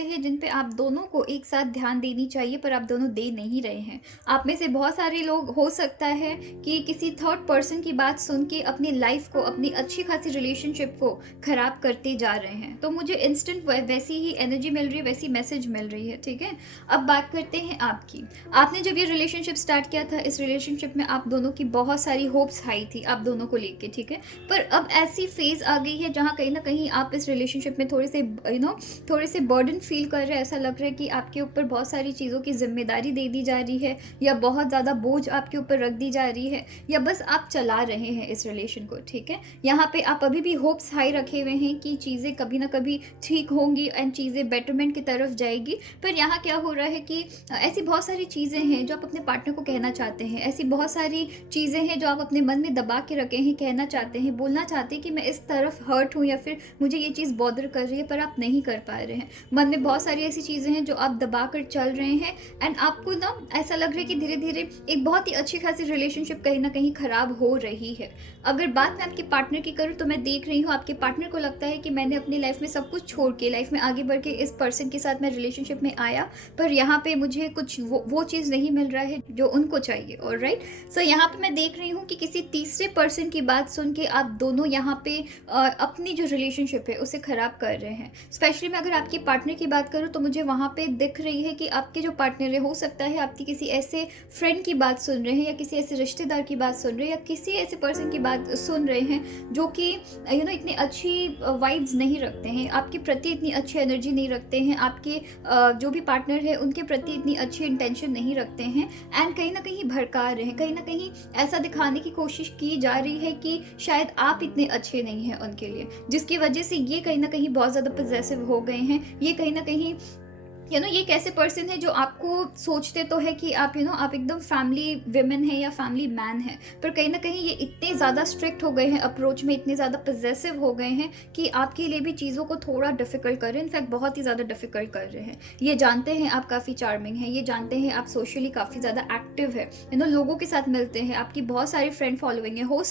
हैं जिन पे आप दोनों को एक साथ ध्यान देनी चाहिए, पर आप दोनों दे नहीं रहे हैं। आप में से बहुत सारे लोग हो सकता है कि किसी थर्ड पर्सन की बात सुन के अपनी लाइफ को, अपनी अच्छी खासी रिलेशनशिप को ख़राब करते जा रहे हैं। तो मुझे इंस्टेंट वैसी ही एनर्जी मिल रही है, वैसी मैसेज मिल रही है। ठीक है, अब बात करते हैं आपकी। आपने जब ये रिलेशनशिप स्टार्ट किया था, इस रिलेशनशिप में आप दोनों की बहुत सारी होप्स हाई थी आप दोनों को लेके। ठीक है, पर अब ऐसी फेज आ गई है जहाँ कहीं ना कहीं आप इस रिलेशनशिप में थोड़े से बर्डन फील कर रहे हैं। ऐसा लग रहा है कि आपके ऊपर बहुत सारी चीज़ों की जिम्मेदारी दे दी जा रही है, या बहुत ज़्यादा बोझ आपके ऊपर रख दी जा रही है, या बस आप चला रहे हैं इस रिलेशन को। ठीक है, यहाँ पे आप अभी भी होप्स हाई रखे हुए हैं कि चीज़ें कभी ना कभी ठीक होंगी एंड चीज़ें बेटरमेंट की तरफ जाएगी। पर यहाँ क्या हो रहा है कि ऐसी बहुत सारी चीज़ें हैं जो आप अपने पार्टनर को कहना चाहते हैं, ऐसी बहुत सारी चीज़ें हैं जो आप अपने मन में दबा के रखे हैं, कहना चाहते हैं, बोलना चाहते हैं कि मैं इस तरफ हर्ट हूँ, या फिर मुझे ये चीज़ बॉदर कर रही है, पर आप नहीं कर पा रहे हैं। मन में बहुत सारी ऐसी चीज़ें हैं जो आप दबा कर चल रहे हैं, एंड आपको ना ऐसा लग रहा है कि धीरे धीरे एक बहुत ही अच्छी खासी रिलेशनशिप कहीं ना कहीं ख़राब हो रही है। अगर बात मैं आपके पार्टनर की करूँ तो मैं देख रही हूँ आपके पार्टनर को लगता है कि मैंने अपनी लाइफ में सब कुछ छोड़ के लाइफ में आगे बढ़ के इस पर्सन के साथ मैं रिलेशनशिप में आया, पर यहाँ पे मुझे कुछ वो चीज़ नहीं मिल रहा है जो उनको चाहिए। ऑलराइट, यहाँ पे मैं देख रही हूँ कि किसी तीसरे पर्सन की बात सुन के आप दोनों यहाँ पे अपनी जो रिलेशनशिप है उसे ख़राब कर रहे हैं। स्पेशली मैं अगर आपके पार्टनर की बात करूँ तो मुझे वहाँ पे दिख रही है कि आपके जो पार्टनर है, हो सकता है आपकी किसी ऐसे फ्रेंड की बात सुन रहे हैं, या किसी ऐसे रिश्तेदार की बात सुन रहे हैं, या किसी ऐसे पर्सन की बात सुन रहे हैं जो कि इतनी अच्छी वाइब्स नहीं रखते हैं, आपके प्रति इतनी अच्छी एनर्जी नहीं रखते हैं, आपके जो भी पार्टनर है उनके प्रति इतनी अच्छी इंटेंशन नहीं रखते हैं, एंड कहीं ना कहीं भड़का रहे हैं, कहीं ना कहीं ऐसा दिखाने की कोशिश की जा रही है कि शायद आप इतने अच्छे नहीं हैं उनके लिए, जिसकी वजह से ये कहीं ना कहीं बहुत ज़्यादा पॉसेसिव हो गए हैं। ये कहीं ना कहीं ये एक ऐसे पर्सन है जो आपको सोचते तो है कि आप आप एकदम फैमिली विमेन है या फैमिली मैन है, पर कहीं ना कहीं ये इतने ज़्यादा स्ट्रिक्ट हो गए हैं अप्रोच में, इतने ज़्यादा पॉसेसिव हो गए हैं कि आपके लिए भी चीज़ों को थोड़ा डिफ़िकल्ट कर रहे हैं, इनफैक्ट बहुत ही ज़्यादा डिफ़िकल्ट कर रहे हैं। ये जानते हैं आप काफ़ी चार्मिंग हैं, ये जानते हैं आप सोशली काफ़ी ज़्यादा एक्टिव है, लोगों के साथ मिलते हैं, आपकी बहुत सारी फ्रेंड फॉलोइंग है। हो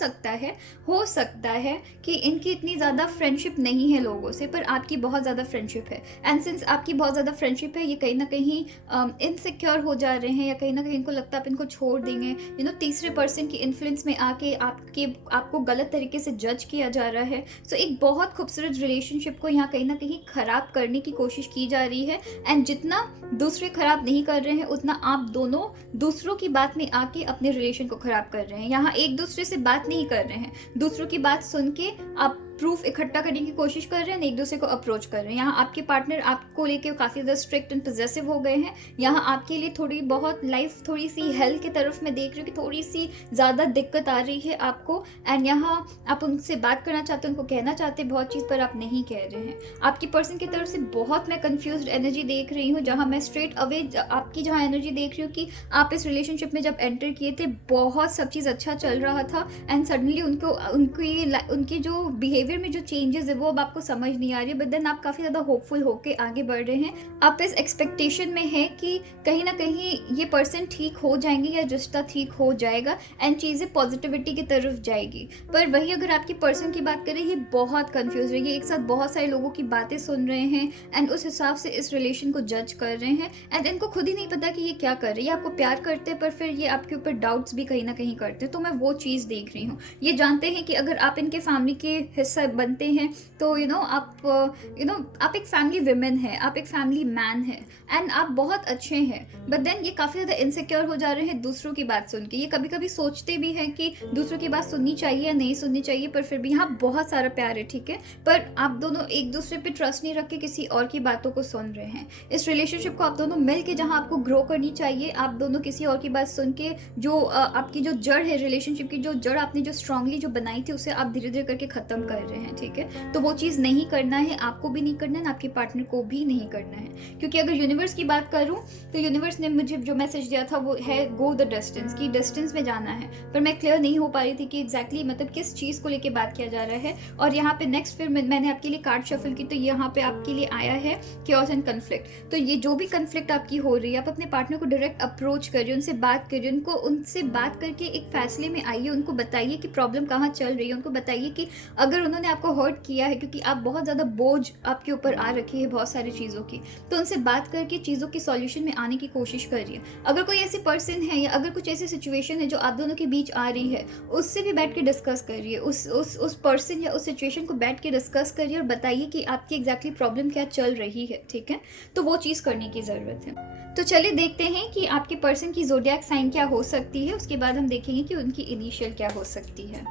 सकता है कि इनकी इतनी ज़्यादा फ्रेंडशिप नहीं है लोगों से, पर आपकी बहुत ज़्यादा फ्रेंडशिप है, एंड सिंस आपकी बहुत ज़्यादा फ्रेंडशिप रिलेशनशिप है ये कहीं ना कहीं इनसिक्योर हो जा रहे हैं, या कहीं ना कहीं इनको लगता है आप इनको छोड़ देंगे, तीसरे पर्सन की इन्फ्लुएंस में आके आपको गलत तरीके से जज किया जा रहा है। सो एक बहुत खूबसूरत रिलेशनशिप को यहाँ कहीं ना कहीं ख़राब करने की कोशिश की जा रही है। एंड जितना दूसरे ख़राब नहीं कर रहे हैं उतना आप दोनों दूसरों की बात में आके अपने रिलेशन को ख़राब कर रहे हैं। यहाँ एक दूसरे से बात नहीं कर रहे हैं, दूसरों की बात सुन के आप प्रूफ इकट्ठा करने की कोशिश कर रहे हैं, एक दूसरे को अप्रोच कर रहे हैं। यहाँ आपके पार्टनर आपको लेके काफ़ी ज़्यादा स्ट्रिक्ट एंड पॉजेसिव हो गए हैं। यहाँ आपके लिए थोड़ी बहुत लाइफ थोड़ी सी हेल्थ की तरफ में देख रही हूँ कि थोड़ी सी ज़्यादा दिक्कत आ रही है आपको। एंड यहाँ आप उनसे बात करना चाहते हैं, उनको कहना चाहते हैं बहुत चीज़, पर आप नहीं कह रहे हैं। आपकी पर्सन की तरफ से बहुत मैं कन्फ्यूज एनर्जी देख रही हूँ, जहाँ मैं स्ट्रेट अवे आपकी जहाँ एनर्जी देख रही हूँ कि आप इस रिलेशनशिप में जब एंटर किए थे बहुत सब चीज़ अच्छा चल रहा था, एंड सडनली उनकी जो बिहेवियर में जो चेंजेस है वो अब आपको समझ नहीं आ रही है। बट देन आप काफ़ी ज़्यादा होपफुल होके आगे बढ़ रहे हैं। आप इस एक्सपेक्टेशन में है कि कहीं ना कहीं ये पर्सन ठीक हो जाएंगे या रिश्ता ठीक हो जाएगा एंड चीज़ें पॉजिटिविटी की तरफ जाएगी। पर वही अगर आपकी पर्सन की बात करें, ये बहुत कंफ्यूज है, ये एक साथ बहुत सारे लोगों की बातें सुन रहे हैं एंड उस हिसाब से इस रिलेशन को जज कर रहे हैं। एंड इनको खुद ही नहीं पता कि ये क्या कर रहे हैं। ये आपको प्यार करते हैं पर फिर ये आपके ऊपर डाउट्स भी कहीं ना कहीं करते हैं। तो मैं वो चीज़ देख रही हूँ। ये जानते हैं कि अगर आप इनके फैमिली के हिस्सा बनते हैं तो आप एक फैमिली विमेन है, आप एक फैमिली मैन है एंड आप बहुत अच्छे हैं। बट देन ये काफ़ी ज़्यादा इनसिक्योर हो जा रहे हैं दूसरों की बात सुन के। ये कभी कभी सोचते भी हैं कि दूसरों की बात सुननी चाहिए या नहीं सुननी चाहिए, पर फिर भी यहाँ बहुत सारा प्यार है, ठीक है, पर आप दोनों एक दूसरे पे ट्रस्ट नहीं रख के किसी और की बातों को सुन रहे हैं। इस रिलेशनशिप को आप दोनों मिल के जहाँ आपको ग्रो करनी चाहिए, आप दोनों किसी और की बात सुन के जो आपकी जो जड़ है रिलेशनशिप की, जो जड़ आपने जो स्ट्रांगली जो बनाई थी उसे आप धीरे धीरे करके ख़त्म कर रहे हैं, ठीक है। तो वो चीज़ नहीं करना है, आपको भी नहीं करना है, आपके पार्टनर को भी नहीं करना है। क्योंकि अगर यूनिवर्स की बात करूं तो यूनिवर्स ने मुझे जो मैसेज दिया था वो है गो द डिस्टेंस, की डिस्टेंस में जाना है। पर मैं क्लियर नहीं हो पा रही थी कि एग्जैक्टली मतलब किस चीज़ को लेके बात किया जा रहा है। और यहाँ पे नेक्स्ट फिर मैंने आपके लिए कार्ड शफल की, तो यहाँ पे आपके लिए आया है क्योस एंड कन्फ्लिक्ट। तो ये जो भी कन्फ्लिक्ट आपकी हो रही है, आप अपने पार्टनर को डायरेक्ट अप्रोच करिए, उनसे बात करिए, उनसे बात करके एक फैसले में आइए। उनको बताइए कि प्रॉब्लम कहाँ चल रही है, उनको बताइए कि अगर उन्होंने आपको हर्ट किया है, क्योंकि आप बहुत ज़्यादा बोझ आपके ऊपर आ रखी है बहुत सारी चीज़ों की, तो उनसे बात करके चीज़ों की सॉल्यूशन में आने की कोशिश करिए। अगर कोई ऐसी पर्सन है या अगर कुछ ऐसी सिचुएशन है जो आप दोनों के बीच आ रही है, उससे भी बैठ के डिस्कस करिए। उस पर्सन या उस सिचुएशन को बैठ के डिस्कस करिए और बताइए कि आपकी एग्जैक्टली प्रॉब्लम क्या चल रही है, ठीक है। तो वो चीज़ करने की ज़रूरत है। तो चलिए देखते हैं कि आपके पर्सन की ज़ोडिएक साइन क्या हो सकती है, उसके बाद हम देखेंगे कि उनकी इनिशियल क्या हो सकती है।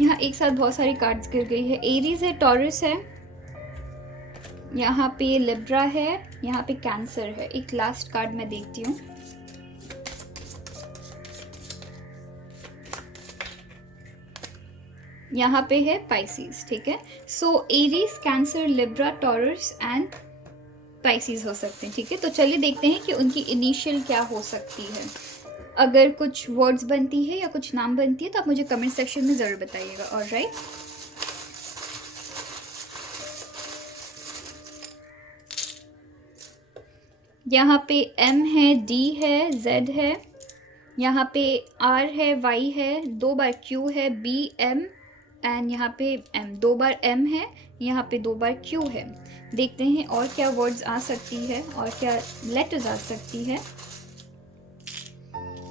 यहाँ एक साथ बहुत सारी कार्ड्स गिर गई है। एरीज है, टॉरस है, यहाँ पे लिब्रा है, यहाँ पे कैंसर है। एक लास्ट कार्ड मैं देखती हूँ। यहाँ पे है पाइसिस, ठीक है। सो Aries, cancer, Libra, Taurus and Pisces हो सकते हैं, ठीक है। तो चलिए देखते हैं कि उनकी इनिशियल क्या हो सकती है। अगर कुछ वर्ड्स बनती है या कुछ नाम बनती है तो आप मुझे कमेंट सेक्शन में ज़रूर बताइएगा। ऑलराइट, यहाँ पे M है, D है, Z है, यहाँ पे R है, Y है, 2 बार Q है, B, M एंड यहाँ पे M, 2 बार M है, यहाँ पे 2 बार Q है। देखते हैं और क्या वर्ड्स आ सकती है और क्या लेटर्स आ सकती है।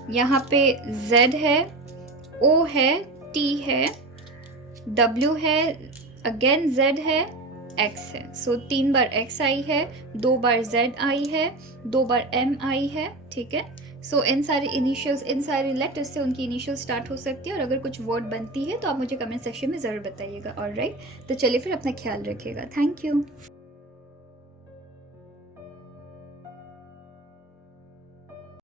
यहाँ पे Z है, O है, T है, W है, अगेन Z है, X है। सो 3 बार X आई है, 2 बार Z आई है, 2 बार M आई है, ठीक है। सो इन सारे इनिशियल्स, इन सारे लेटर्स से उनकी इनिशियल स्टार्ट हो सकती है। और अगर कुछ वर्ड बनती है तो आप मुझे कमेंट सेक्शन में ज़रूर बताइएगा। ऑलराइट, तो चलिए फिर अपना ख्याल रखिएगा। Thank you.